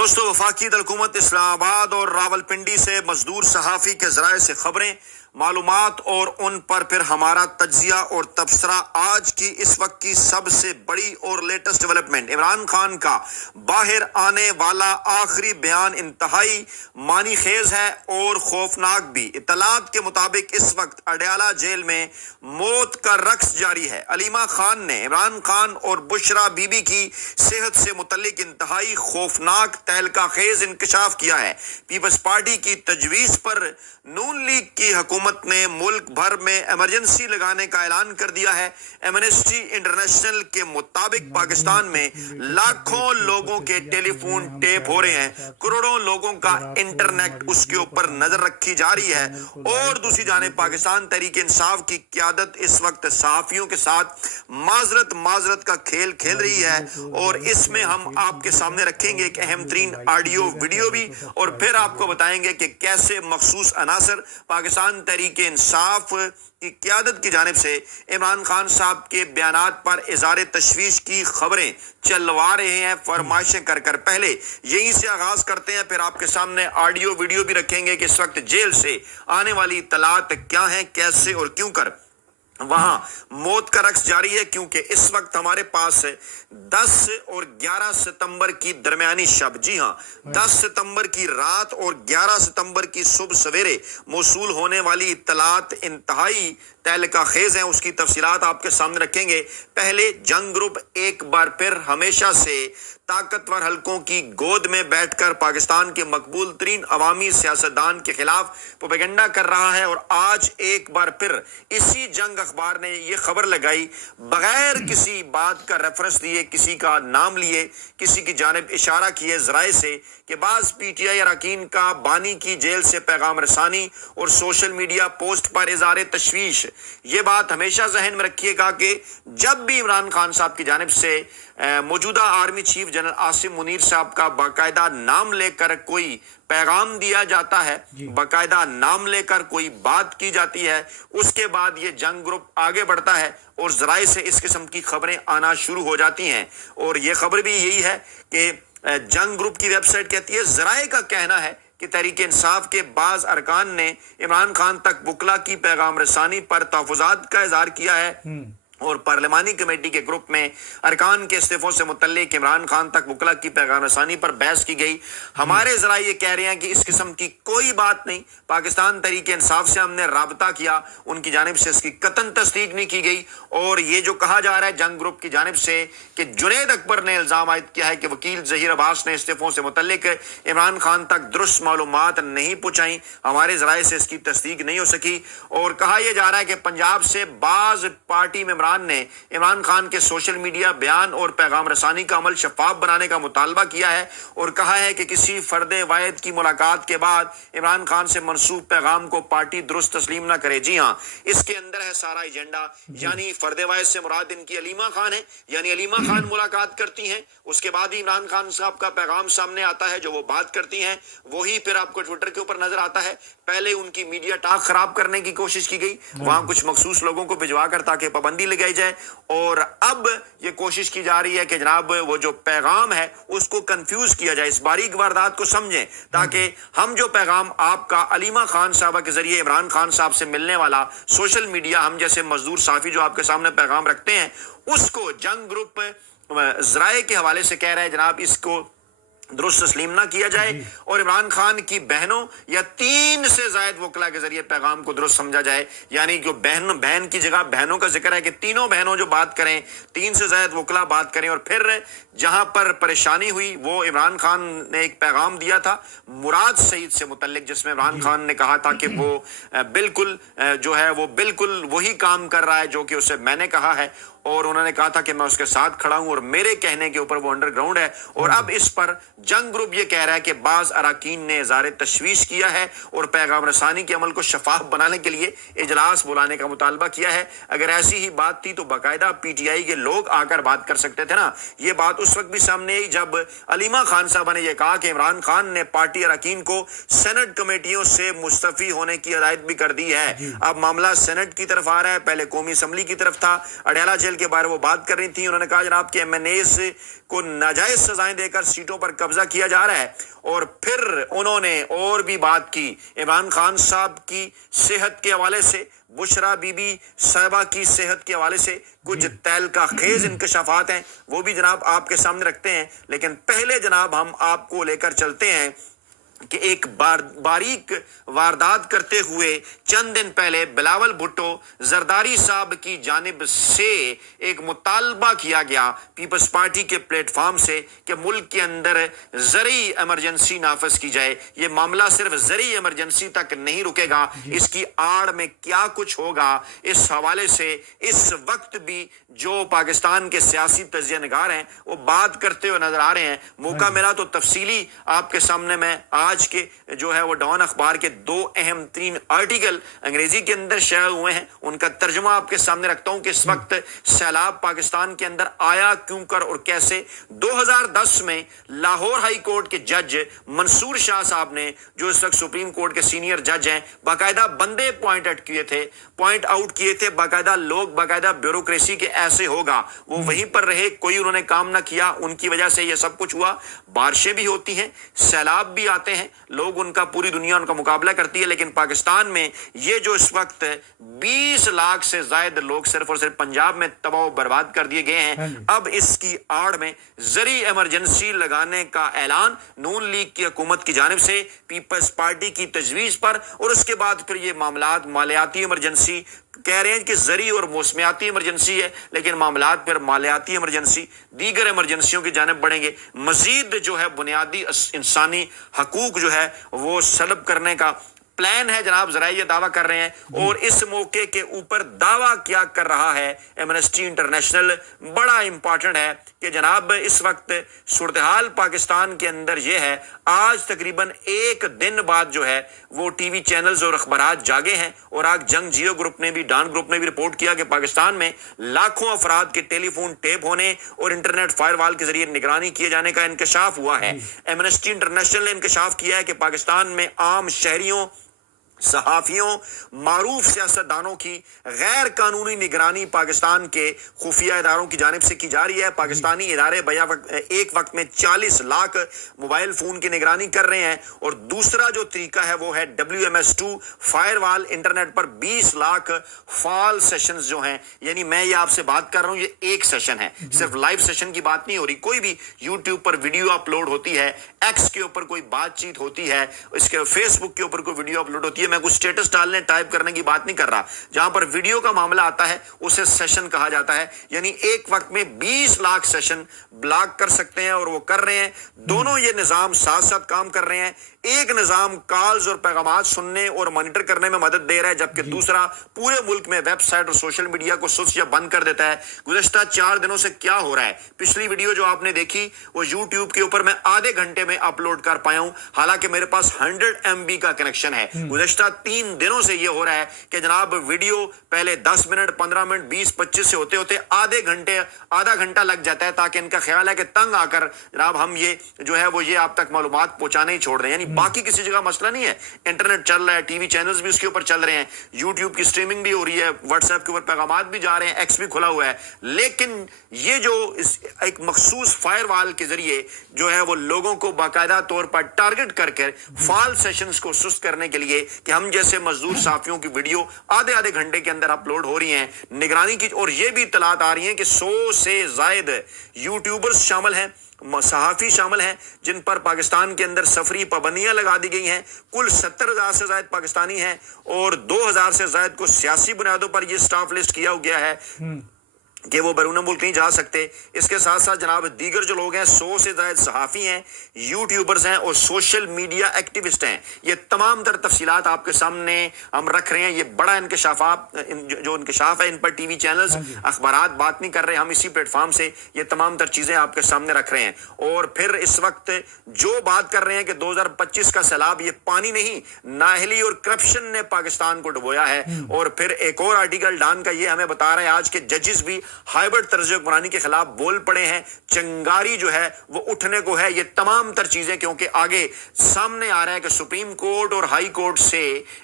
دوستو وفاقی حکومت اسلام آباد اور راولپنڈی سے مزدور صحافی کے ذرائع سے خبریں، معلومات اور ان پر پھر ہمارا تجزیہ اور تبصرہ۔ آج کی اس وقت کی سب سے بڑی اور لیٹسٹ ڈیولپمنٹ، عمران خان کا باہر آنے والا آخری بیان انتہائی معنی خیز ہے اور خوفناک بھی۔ اطلاعات کے مطابق اس وقت اڈیالہ جیل میں موت کا رقص جاری ہے۔ علیمہ خان نے عمران خان اور بشرا بی بی کی صحت سے متعلق انتہائی خوفناک تہلکہ خیز انکشاف کیا ہے۔ پیپلز پارٹی کی تجویز پر نون لیگ کی حکومت نے ملک بھر میں ایمرجنسی لگانے کا اعلان کر دیا ہے۔ ایمنسٹی انٹرنیشنل کے مطابق پاکستان میں لاکھوں لوگوں کے ٹیلی فون ٹیپ ہو رہے ہیں، کروڑوں لوگوں کا انٹرنیٹ اس کے اوپر نظر رکھی جا رہی ہے، اور دوسری جانب پاکستان تحریک انصاف کی قیادت اس وقت صحافیوں کے ساتھ معذرت کا کھیل کھیل رہی ہے، اور اس میں ہم آپ کے سامنے رکھیں گے ایک اہم ترین آڈیو ویڈیو بھی، اور پھر آپ کو بتائیں گے کہ کیسے مخصوص عناصر پاکستان تحریک انصاف کی قیادت کی جانب سے عمران خان صاحب کے بیانات پر اظہار تشویش کی خبریں چلوا رہے ہیں فرمائشیں کر پہلے یہیں سے آغاز کرتے ہیں، پھر آپ کے سامنے آڈیو ویڈیو بھی رکھیں گے کہ اس وقت جیل سے آنے والی اطلاعات کیا ہیں، کیسے اور کیوں کر وہاں موت کا رقص جاری ہے، کیونکہ اس وقت ہمارے پاس 10 اور 11 ستمبر کی درمیانی شب، جی ہاں 10 ستمبر کی رات اور 11 ستمبر کی صبح سویرے موصول ہونے والی اطلاعات انتہائی تہلکہ خیز ہیں۔ اس کی تفصیلات آپ کے سامنے رکھیں گے۔ پہلے جنگ گروپ ایک بار پھر ہمیشہ سے طاقتور حلقوں کی گود میں بیٹھ کر پاکستان کے مقبول ترین عوامی سیاستدان کے خلاف پروپیگنڈا کر رہا ہے، اور آج ایک بار پھر اسی جنگ اخبار نے یہ خبر لگائی بغیر کسی بات کا ریفرنس دیے، کسی کا نام لیے، کسی کی جانب اشارہ کیے ذرائع سے، کہ بعض پی ٹی آئی اراکین کا بانی کی جیل سے پیغام رسانی اور سوشل میڈیا پوسٹ پر اظہار تشویش۔ یہ بات ہمیشہ ذہن میں رکھیے گا کہ جب بھی عمران خان صاحب کی جانب سے موجودہ army chief general Asim Munir صاحب کا باقاعدہ نام لے کر کوئی پیغام دیا جاتا ہے، باقاعدہ نام لے کر کوئی بات کی جاتی ہے، اس کے بعد یہ جنگ گروپ آگے بڑھتا ہے اور ذرائع سے اس قسم کی خبریں آنا شروع ہو جاتی ہیں۔ اور یہ خبر بھی یہی ہے کہ جنگ گروپ کی ویب سائٹ کہتی ہے، ذرائع کا کہنا ہے کہ تحریک انصاف کے بعض ارکان نے عمران خان تک وکلا کی پیغام رسانی پر تحفظات کا اظہار کیا ہے، اور پارلیمانی کمیٹی کے گروپ میں ارکان کے استعفوں سے متعلق عمران خان تک وکلا کی پیغام رسانی پر بحث کی گئی۔ ہمارے ذرائع یہ کہہ رہے ہیں کہ اس قسم کی کوئی بات نہیں، پاکستان تحریک انصاف سے ہم نے رابطہ کیا، ان کی جانب سے اس کی قطعاً تصدیق نہیں کی گئی۔ اور یہ جو کہا جا رہا ہے جنگ گروپ کی جانب سے کہ جنید اکبر نے الزام عائد کیا ہے کہ وکیل ظہیر عباس نے استعفوں سے متعلق عمران خان تک درست معلومات نہیں پہنچائیں، ہمارے ذرائع سے اس کی تصدیق نہیں ہو سکی۔ اور کہا یہ جا رہا ہے کہ پنجاب سے بعض پارٹی ممبران نے عمران خان کے سوشل میڈیا بیان اور پیغام رسانی کا عمل شفاف بنانے کا مطالبہ کیا ہے، اور کہا ہے کہ کسی فرد واحد کی ملاقات کے بعد عمران خان سے منسوب پیغام کو پارٹی درست تسلیم نہ کرے۔ جی ہاں، اس کے اندر ہے سارا ایجنڈا، یعنی فرد واحد سے مراد ان کی علیمہ خان ہے، یعنی علیمہ خان ملاقات کرتی ہیں، اس کے بعد ہی عمران خان صاحب کا پیغام سامنے آتا ہے، جو وہ بات کرتی ہیں وہی پھر آپ کو ٹویٹر کے اوپر نظر آتا ہے۔ پہلے ان کی میڈیا ٹاک خراب کرنے کی کوشش کی گئی وہاں کچھ مخصوص لوگوں کو بھجوا کر تاکہ پابندی لگائی جائے، اور اب یہ کوشش کی جا رہی ہے کہ جناب وہ جو پیغام ہے اس کو کنفیوز کیا جائے، اس باریک واردات کو سمجھیں، تاکہ ہم جو پیغام آپ کا علیمہ خان صاحبہ کے ذریعے عمران خان صاحب سے ملنے والا سوشل میڈیا، ہم جیسے مزدور صحافی جو آپ کے سامنے پیغام رکھتے ہیں، اس کو جنگ گروپ ذرائع کے حوالے سے کہہ رہے ہیں جناب اس کو درست تسلیم نہ کیا جائے، اور عمران خان کی بہنوں یا 3 سے زائد وکلا کے ذریعے پیغام کو درست سمجھا جائے، یعنی کہ بہن کی جگہ بہنوں کا ذکر ہے کہ تینوں بہنوں جو بات کریں، 3 سے زائد وکلا بات کریں۔ اور پھر جہاں پر پریشانی ہوئی وہ عمران خان نے ایک پیغام دیا تھا مراد سعید سے متعلق، جس میں عمران خان نے کہا تھا کہ وہ بالکل جو ہے وہ بالکل وہی کام کر رہا ہے جو کہ اسے میں نے کہا ہے، اور انہوں نے کہا تھا کہ میں اس کے ساتھ کھڑا ہوں اور میرے کہنے کے اوپر وہ انڈر گراؤنڈ ہے۔ اور اب اس پر جنگ گروپ یہ کہہ رہا ہے کہ بعض اراکین نے اظہار تشویش کیا ہے اور پیغام رسانی کے عمل کو شفاف بنانے کے لیے اجلاس بلانے کا مطالبہ کیا ہے۔ اگر ایسی ہی بات تھی تو باقاعدہ پی ٹی آئی کے لوگ آ کر بات کر سکتے تھے نا۔ یہ بات اس وقت بھی سامنے آئی جب علیمہ خان صاحبہ نے یہ کہا کہ عمران خان نے پارٹی اراکین کو سینٹ کمیٹیوں سے مستعفی ہونے کی ہدایت بھی کر دی ہے۔ اب معاملہ سینٹ کی طرف آ رہا ہے، پہلے قومی اسمبلی کی طرف تھا، اڈیالہ جیل کے بارے میں وہ بات کر رہی تھیں. انہوں نے کہا جناب کہ MNAs کو ناجائز سزائیں دے کر سیٹوں پر قبضہ کیا جا رہا ہے. اور پھر انہوں نے اور بھی بات کی عمران خان صاحب کی صحت کے حوالے سے, بشرا بی بی صاحبہ کی صحت کے حوالے سے کچھ تہلکہ خیز انکشافات ہیں, وہ بھی جناب آپ کے سامنے رکھتے ہیں. لیکن پہلے جناب ہم آپ کو لے کر چلتے ہیں کہ ایک باریک واردات کرتے ہوئے چند دن پہلے بلاول بھٹو زرداری صاحب کی جانب سے ایک مطالبہ کیا گیا پیپلز پارٹی کے پلیٹ فارم سے کہ ملک کے اندر زرعی ایمرجنسی نافذ کی جائے. یہ معاملہ صرف زرعی ایمرجنسی تک نہیں رکے گا, اس کی آڑ میں کیا کچھ ہوگا, اس حوالے سے اس وقت بھی جو پاکستان کے سیاسی تجزیہ نگار ہیں وہ بات کرتے ہوئے نظر آ رہے ہیں. موقع ملا تو تفصیلی آپ کے سامنے میں آج کے جو ہے وہ ڈان اخبار کے 2 اہم ترین آرٹیکل انگریزی کے اندر شائع ہوئے ہیں, ان کا ترجمہ آپ کے سامنے رکھتا ہوں کہ اس وقت سیلاب پاکستان کے اندر آیا کیوں کر اور کیسے. 2010 میں لاہور ہائی کورٹ کے جج منصور شاہ صاحب نے, جو اس وقت سپریم کورٹ کے سینئر جج ہیں, باقاعدہ بندے پوائنٹ آؤٹ کیے تھے باقاعدہ لوگ, باقاعدہ بیوروکریسی کے ایسے ہوگا, وہ وہیں پر رہے, کوئی انہوں نے کام نہ کیا, ان کی وجہ سے یہ سب کچھ ہوا. بارشیں بھی ہوتی ہیں, سیلاب بھی آتے ہیں, لوگ ان کا, پوری دنیا ان کا مقابلہ کرتی ہے, لیکن پاکستان میں یہ جو اس وقت 20 لاکھ سے زائد لوگ صرف اور صرف پنجاب میں تباہ و برباد کر دیے گئے ہیں. اب اس کی آڑ میں زرعی ایمرجنسی لگانے کا اعلان نون لیگ کی حکومت کی جانب سے پیپلز پارٹی کی تجویز پر, اور اس کے بعد پھر یہ معاملات مالیاتی ایمرجنسی کہہ رہے ہیں کہ زرعی اور موسمیاتی ایمرجنسی ہے, لیکن معاملات پھر مالیاتی ایمرجنسی دیگر ایمرجنسیوں کی جانب بڑھیں گے. مزید جو ہے بنیادی انسانی حقوق جو ہے وہ سلب کرنے کا پلان ہے جناب, ذرائع یہ دعویٰ کر رہے ہیں. اور اس موقع کے اوپر دعویٰ کیا کر رہا ہے ایمنسٹی انٹرنیشنل, بڑا امپورٹنٹ ہے کہ جناب اس وقت صورتحال پاکستان کے اندر یہ ہے, آج تقریباً 1 دن بعد جو ہے وہ ٹی وی چینلز اور اخبارات جاگے ہیں, اور آج جنگ جیو گروپ نے بھی, ڈان گروپ نے بھی رپورٹ کیا کہ پاکستان میں لاکھوں افراد کے ٹیلی فون ٹیپ ہونے اور انٹرنیٹ فائر وال کے ذریعے نگرانی کیے جانے کا انکشاف ہوا ہے. ایمنسٹی انٹرنیشنل نے انکشاف کیا ہے کہ پاکستان میں عام شہریوں, صحافیوں, معروف سیاستدانوں کی غیر قانونی نگرانی پاکستان کے خفیہ اداروں کی جانب سے کی جا رہی ہے. پاکستانی ادارے ایک وقت میں 40 لاکھ موبائل فون کی نگرانی کر رہے ہیں, اور دوسرا جو طریقہ ہے وہ ہے WMS2 فائر وال. انٹرنیٹ پر 20 لاکھ فال سیشنز جو ہیں, یعنی میں یہ آپ سے بات کر رہا ہوں یہ ایک سیشن ہے, صرف لائیو سیشن کی بات نہیں ہو رہی. کوئی بھی یوٹیوب پر ویڈیو اپلوڈ ہوتی ہے, ایکس کے اوپر کوئی بات چیت ہوتی ہے, اس کے فیس بک کے اوپر کوئی ویڈیو اپلوڈ ہوتی ہے, میں کوئی سٹیٹس ڈالنے ٹائپ کرنے کی بات نہیں کر رہا, جہاں پر ویڈیو کا معاملہ آتا ہے اسے سیشن کہا جاتا ہے. یعنی ایک وقت میں 20 لاکھ سیشن بلاک کر سکتے ہیں, اور وہ کر رہے ہیں. دونوں یہ نظام ساتھ ساتھ کام کر رہے ہیں. ایک نظام کالز اور پیغامات سننے اور مانیٹر کرنے میں مدد دے رہا ہے, جبکہ دوسرا پورے ملک میں ویب سائٹ اور سوشل میڈیا کو سوئچ یا بند کر دیتا ہے. گزشتہ 4 دنوں سے کیا ہو رہا ہے, پچھلی ویڈیو جو آپ نے دیکھی وہ یوٹیوب کے اوپر میں آدھے گھنٹے میں اپلوڈ کر پایا ہوں, حالانکہ میرے پاس 100 MB کا کنیکشن ہے. گزشتہ 3 دنوں سے یہ ہو رہا ہے کہ جناب ویڈیو پہلے 10 منٹ, 15 منٹ, 20-25 سے ہوتے ہوتے آدھا گھنٹہ لگ جاتا ہے, تاکہ ان کا خیال ہے کہ تنگ آ کر جناب ہم یہ جو ہے وہ یہ آپ تک معلومات پہنچانے ہی چھوڑ رہے ہیں. یعنی باقی کسی جگہ مسئلہ نہیں ہے, انٹرنیٹ چل رہا ہے, ٹی وی چینلز بھی اس کے اوپر چل رہے ہیں, یوٹیوب کی سٹریمنگ بھی ہو رہی ہے, واٹس ایپ کے اوپر پیغامات بھی جا رہے ہیں, ایکس بھی کھلا ہوا ہے. لیکن یہ جو ایک مخصوص فائر وال کے ذریعے جو ہے وہ لوگوں کو باقاعدہ طور پر ٹارگٹ کر کے فال سیشنز کو سست کرنے کے لیے کہ ہم جیسے مزدور صحافیوں کی ویڈیو آدھے گھنٹے کے اندر اپلوڈ ہو رہی ہیں نگرانی کی, اور یہ بھی اطلاعات آ رہی ہیں کہ 100 سے زائد یوٹیوبرز شامل ہیں, صحافی شامل ہیں, جن پر پاکستان کے اندر سفری پابندیاں لگا دی گئی ہیں. کل 70,000 سے زائد پاکستانی ہیں, اور 2,000 سے زائد کو سیاسی بنیادوں پر یہ سٹاف لسٹ کیا گیا ہے کہ وہ بیرون ملک نہیں جا سکتے. اس کے ساتھ ساتھ جناب دیگر جو لوگ ہیں 100 سے زائد صحافی ہیں, یوٹیوبرز ہیں اور سوشل میڈیا ایکٹیوسٹ ہیں. یہ تمام تر تفصیلات آپ کے سامنے ہم رکھ رہے ہیں. یہ بڑا جو انکشاف ہے, ان پر ٹی وی چینلز, اخبارات بات نہیں کر رہے, ہم اسی پلیٹ فارم سے یہ تمام تر چیزیں آپ کے سامنے رکھ رہے ہیں. اور پھر اس وقت جو بات کر رہے ہیں کہ 2025 کا سیلاب یہ پانی نہیں, نااہلی اور کرپشن نے پاکستان کو ڈبویا ہے. اور پھر ایک اور آرٹیکل ڈان کا یہ ہمیں بتا رہا ہے آج کے ججز بھی ہائبرڈ طرز حکمرانی کے خلاف بول پڑے ہیں. چنگاری جو ہے وہ اٹھنے کو ہے. یہ تمام تر چیزیں کیونکہ آگے سامنے آ رہا ہے کہ سپریم کورٹ اور ہائی کورٹ سے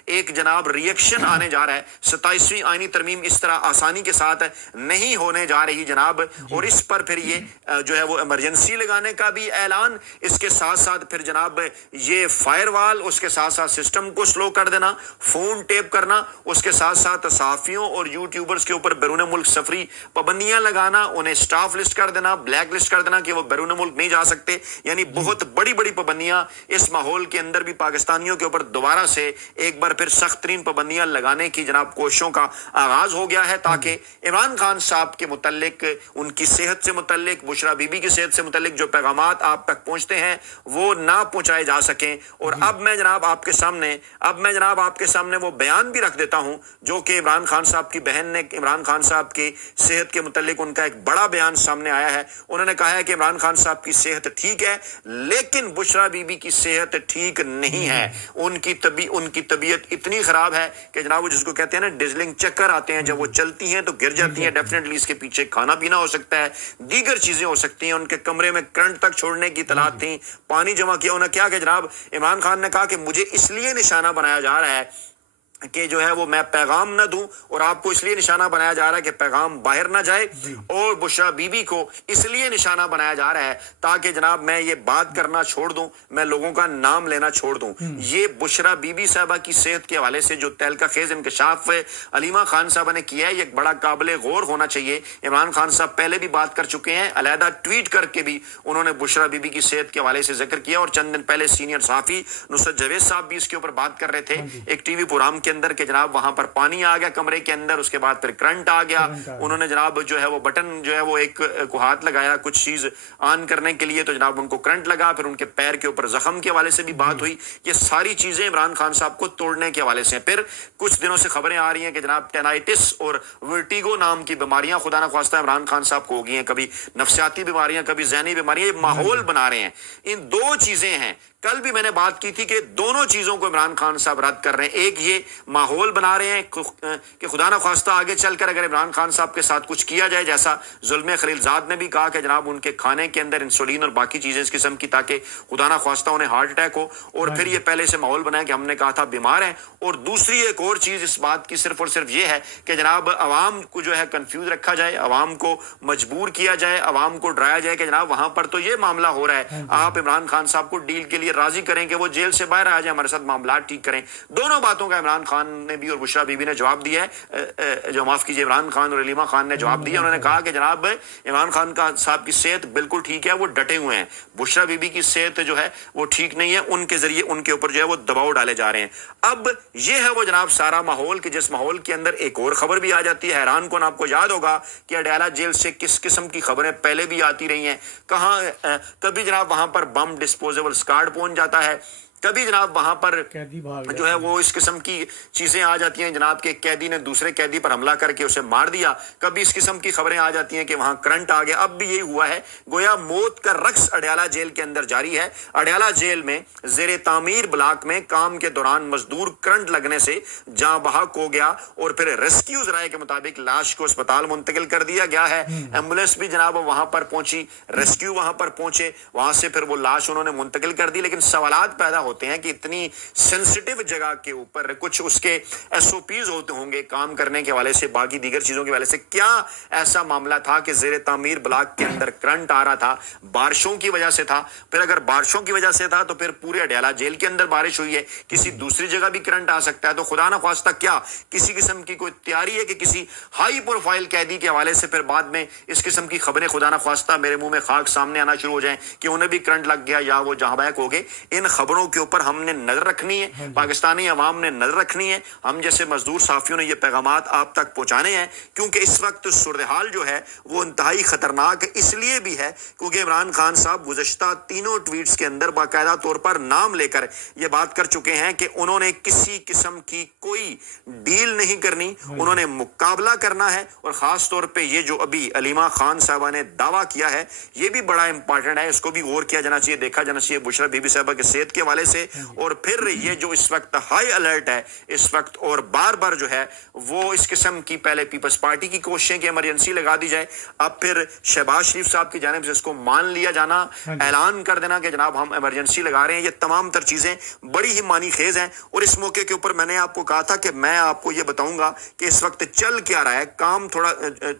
ایک جناب ریئیکشن آنے جا رہا ہے. 27ویں آئینی ترمیم اس طرح آسانی کے ساتھ نہیں ہونے جا رہی جناب, اور اس پر پھر یہ جو ہے وہ ایمرجنسی لگانے کا بھی اعلان, اس کے ساتھ ساتھ پھر جناب یہ فائر وال, اس کے ساتھ ساتھ سسٹم کو سلو کر دینا, فون ٹیپ کرنا, اس کے ساتھ ساتھ صحافیوں اور یوٹیوبرز کے اوپر بیرون ملک سفری پابندیاں لگانا, انہیں سٹاف لسٹ کر دینا, بلیک لسٹ کر دینا کہ وہ بیرون ملک نہیں جا سکتے. یعنی بہت بڑی بڑی پابندیاں اس ماحول کے اندر بھی پاکستانیوں کے اوپر دوبارہ سے ایک بار پھر سخت ترین پابندیاں لگانے کی جناب کوششوں کا آغاز ہو گیا ہے, تاکہ عمران خان صاحب کے متعلق, ان کی صحت سے متعلق, بشرا بی بی کی صحت سے متعلق جو پیغامات آپ تک پہنچتے ہیں وہ نہ پہنچائے جا سکیں. اور اب میں جناب آپ کے سامنے وہ بیان بھی رکھ دیتا ہوں جو کہ عمران خان صاحب کی بہن نے عمران خان صاحب کی صحت کے متعلق ان کا ایک بڑا بیان سامنے آیا ہے. انہوں نے کہا ہے کہ عمران خان صاحب کی صحت ٹھیک ہے لیکن بشرا بی بی کی صحت ٹھیک نہیں ہے. ان کی طبیعت اتنی خراب ہے کہ جناب وہ جس کو کہتے ہیں نا ڈزلنگ چکر آتے ہیں, جب وہ چلتی ہیں تو گر جاتی ہیں. ڈیفینیٹلی اس کے پیچھے کھانا پینا ہو سکتا ہے, دیگر چیزیں ہو سکتی ہیں. ان کے کمرے میں کرنٹ تک چھوڑنے کی اطلاعات تھیں, پانی جمع کیا. انہوں نے کیا کہ جناب عمران خان نے کہا کہ مجھے اس لیے نشانہ بنایا جا رہا ہے کہ جو ہے وہ میں پیغام نہ دوں, اور آپ کو اس لیے نشانہ بنایا جا رہا ہے کہ پیغام باہر نہ جائے, اور بشرا بی بی کو اس لیے نشانہ بنایا جا رہا ہے تاکہ جناب میں یہ بات کرنا چھوڑ دوں, میں لوگوں کا نام لینا چھوڑ دوں. یہ بشرا بی بی صاحبہ کی صحت کے حوالے سے جو تہلکہ خیز انکشاف علیمہ خان صاحبہ نے کیا ہے یہ ایک بڑا قابل غور ہونا چاہیے. عمران خان صاحب پہلے بھی بات کر چکے ہیں, علیحدہ ٹویٹ کر کے بھی انہوں نے بشرا بی بی کی صحت کے حوالے سے ذکر کیا, اور چند دن پہلے سینئر صحافی نصرت جاوید صاحب بھی اس کے اوپر بات کر رہے تھے ایک ٹی وی پروگرام کے اندر کہ جناب وہاں پر پانی آ گیا کمرے کے اندر, اس کے بعد پھر کرنٹ آ گیا. انہوں نے جناب جو ہے وہ بٹن جو ہے وہ ایک کو ہاتھ لگایا کچھ چیز آن کرنے کے لیے, تو جناب ان کو کرنٹ لگا, پھر ان کے پیر کے اوپر زخم کے حوالے سے بھی بات ہوئی. یہ ساری چیزیں عمران خان صاحب کو توڑنے کے حوالے سے. پھر کچھ دنوں سے خبریں آ رہی ہیں کہ جناب ٹینائٹس اور ورٹیگو نام کی بیماریاں خدا نہ خواستہ عمران خان صاحب کو ہو گئی ہیں, کبھی نفسیاتی بیماریاں, کبھی ذہنی بیماریاں. یہ ماحول بنا رہے ہیں. ان دو چیزیں ہیں, کل بھی میں نے بات کی تھی کہ دونوں چیزوں کو عمران خان صاحب رد کر رہے ہیں. ایک یہ ماحول بنا رہے ہیں کہ خدا نہ خواستہ آگے چل کر اگر عمران خان صاحب کے ساتھ کچھ کیا جائے, جیسا زلمے خلیل زاد نے بھی کہا کہ جناب ان کے کھانے کے اندر انسولین اور باقی چیزیں اس قسم کی تاکہ خدا نہ خواستہ انہیں ہارٹ اٹیک ہو, اور پھر یہ پہلے سے ماحول بنا ہے کہ ہم نے کہا تھا بیمار ہیں. اور دوسری ایک اور چیز اس بات کی صرف اور صرف یہ ہے کہ جناب عوام کو جو ہے کنفیوز رکھا جائے, عوام کو مجبور کیا جائے, عوام کو ڈرایا جائے کہ جناب وہاں پر تو یہ معاملہ ہو رہا ہے, آپ عمران خان صاحب کو ڈیل کے لیے راضی کریں کہ وہ جیل سے باہر آ جائیں, ہمارے ساتھ معاملات ٹھیک کریں. دونوں باتوں کا عمران خان نے بھی اور بشرا بی بی نے جواب دیا ہے, جو معاف کیجیے عمران خان اور علیمہ خان نے جواب دیا. انہوں نے کہا کہ جناب عمران خان صاحب کی صحت بالکل ٹھیک ہے, وہ ڈٹے ہوئے ہیں. بشرا بی بی کی صحت جو ہے وہ ٹھیک نہیں ہے, ان کے ذریعے ان کے اوپر جو ہے وہ دباؤ ڈالے جا رہے ہیں. اب یہ ہے وہ جناب سارا ماحول کہ جس ماحول کے اندر ایک اور خبر بھی آ جاتی ہے حیران کن. آپ کو یاد ہوگا کہ اڈیالہ جیل سے کس قسم کی خبریں پہلے بھی آتی رہی ہیں, کہاں کبھی جناب وہاں پر بم ڈسپوزیبل اسکارڈ پہنچ جاتا ہے, کبھی جناب وہاں پر جو ہے وہ اس قسم کی چیزیں آ جاتی ہیں جناب کہ قیدی نے دوسرے قیدی پر حملہ کر کے اسے مار دیا, کبھی اس قسم کی خبریں آ جاتی ہیں کہ وہاں کرنٹ آ گیا. اب بھی یہی ہوا ہے, گویا موت کا رقص اڈیالہ جیل کے اندر جاری ہے. اڈیالہ جیل میں زیر تعمیر بلاک میں کام کے دوران مزدور کرنٹ لگنے سے جاں بحق ہو گیا, اور پھر ریسکیو ذرائع کے مطابق لاش کو اسپتال منتقل کر دیا گیا ہے. ایمبولینس بھی جناب وہاں پر پہنچی, ریسکیو وہاں پر پہنچے, وہاں سے پھر وہ لاش انہوں نے منتقل کر دی. لیکن سوالات پیدا ہوتے ہیں کہ اتنی سینسٹیو جگہ کے اوپر کچھ اس کے ایس او پیز ہوتے ہوں گے کام کرنے کے حوالے سے, باقی دیگر چیزوں کے حوالے سے. کیا ایسا معاملہ تھا کہ زیر تعمیر بلاک کے اندر کرنٹ آ رہا تھا, بارشوں کی وجہ سے تھا؟ پھر اگر بارشوں کی وجہ سے تھا تو پھر پورے اڈیالہ جیل کے اندر بارش ہوئی ہے, کسی دوسری جگہ بھی کرنٹ آ سکتا ہے. تو خدا نہ خواستہ کیا کسی قسم کی کوئی تیاری ہے کہ کسی ہائی پروفائل قیدی کے حوالے سے پھر بعد میں اس قسم کی خبریں خدا نہ خواستہ میرے منہ میں خاک سامنے آنا شروع ہو جائیں کہ انہیں بھی کرنٹ لگ گیا یا وہ جہاں بحق ہو گئے؟ ان خبروں کے اوپر ہم نے نظر رکھنی ہے, پاکستانی عوام نے نظر رکھنی ہے. ہم جیسے مزدور صحافیوں نے یہ پیغامات آپ تک پہنچانے ہیں کیونکہ اس وقت صورتحال جو ہے وہ انتہائی خطرناک اس لیے بھی ہے کیونکہ عمران خان صاحب گزشتہ تینوں ٹویٹس کے اندر باقاعدہ طور پر نام لے کر یہ بات کر چکے ہیں کہ انہوں نے کسی قسم کی کوئی ڈیل نہیں کرنی, انہوں نے مقابلہ کرنا ہے. اور خاص طور پہ یہ جو ابھی علیمہ خان صاحبہ نے دعویٰ کیا ہے یہ بھی بڑا امپارٹنٹ ہے, اس کو بھی غور کیا جانا چاہیے, دیکھا جانا چاہیے. بشرا بی بی صاحبہ کی صحت کے حوالے سے. اور پھر یہ جو اس وقت ہائی الرٹ ہے اس وقت اور بار بار جو ہے وہ اس قسم کی پہلے پیپلز پارٹی کی کوششیں کہ ایمرجنسی لگا دی جائے, اب پھر شہباز شریف صاحب کی جانب سے اس کو مان لیا جانا, اعلان کر دینا کہ جناب ہم ایمرجنسی لگا رہے ہیں, یہ تمام تر چیزیں بڑی ہی معنی خیز ہیں. اور اس موقع کے اوپر میں نے آپ کو کہا تھا کہ میں آپ کو یہ بتاؤں گا کہ اس وقت چل کیا رہا ہے. کام تھوڑا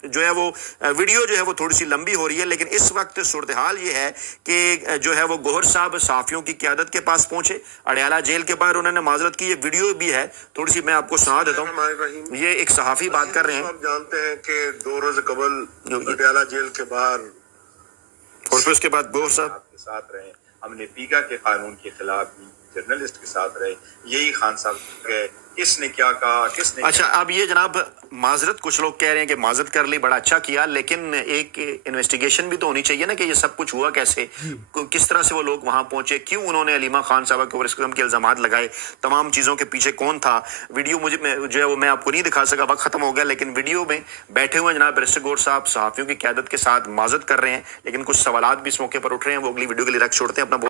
جو ہے وہ ویڈیو جو ہے وہ تھوڑی سی لمبی ہو رہی ہے, لیکن اس وقت صورتحال یہ ہے کہ جو ہے وہ گوہر صاحب صحافیوں کی قیادت کے پاس پہنچے اڈیالہ جیل کے باہر, انہوں نے معذرت کی. یہ ویڈیو بھی ہے, تھوڑی سی میں آپ کو سنا دیتا ہوں. یہ ایک صحافی بات کر رہے ہیں. آپ جانتے ہیں کہ 2 روز قبل اڈیالہ جیل کے باہر اور پھر اس کے بعد گوہر صاحب کے ساتھ رہے, ہم نے پیگا کے قانون کے خلاف بھی جرنلسٹ کے ساتھ رہے, یہی خان صاحب گئے, کس نے کیا کہا, کس نے اچھا اب یہ جناب معذرت, کچھ لوگ کہہ رہے ہیں کہ معذرت کر لی, بڑا اچھا کیا, لیکن ایک انویسٹیگیشن بھی تو ہونی چاہیے نا کہ یہ سب کچھ ہوا کیسے, کس طرح سے وہ لوگ وہاں پہنچے, کیوں انہوں نے علیمہ خان صاحب کے اوپر اس قسم کے الزامات لگائے, تمام چیزوں کے پیچھے کون تھا. ویڈیو مجھے جو ہے وہ میں آپ کو نہیں دکھا سکا, وقت ختم ہو گیا, لیکن ویڈیو میں بیٹھے ہوئے جناب بیرسٹر گوہر صاحب صحافیوں کی قیادت کے ساتھ معذرت کر رہے ہیں, لیکن کچھ سوالات بھی اس موقع پر اٹھ رہے ہیں, وہ اگلی ویڈیو کے لیے رکھ چھوڑتے ہیں. اپنا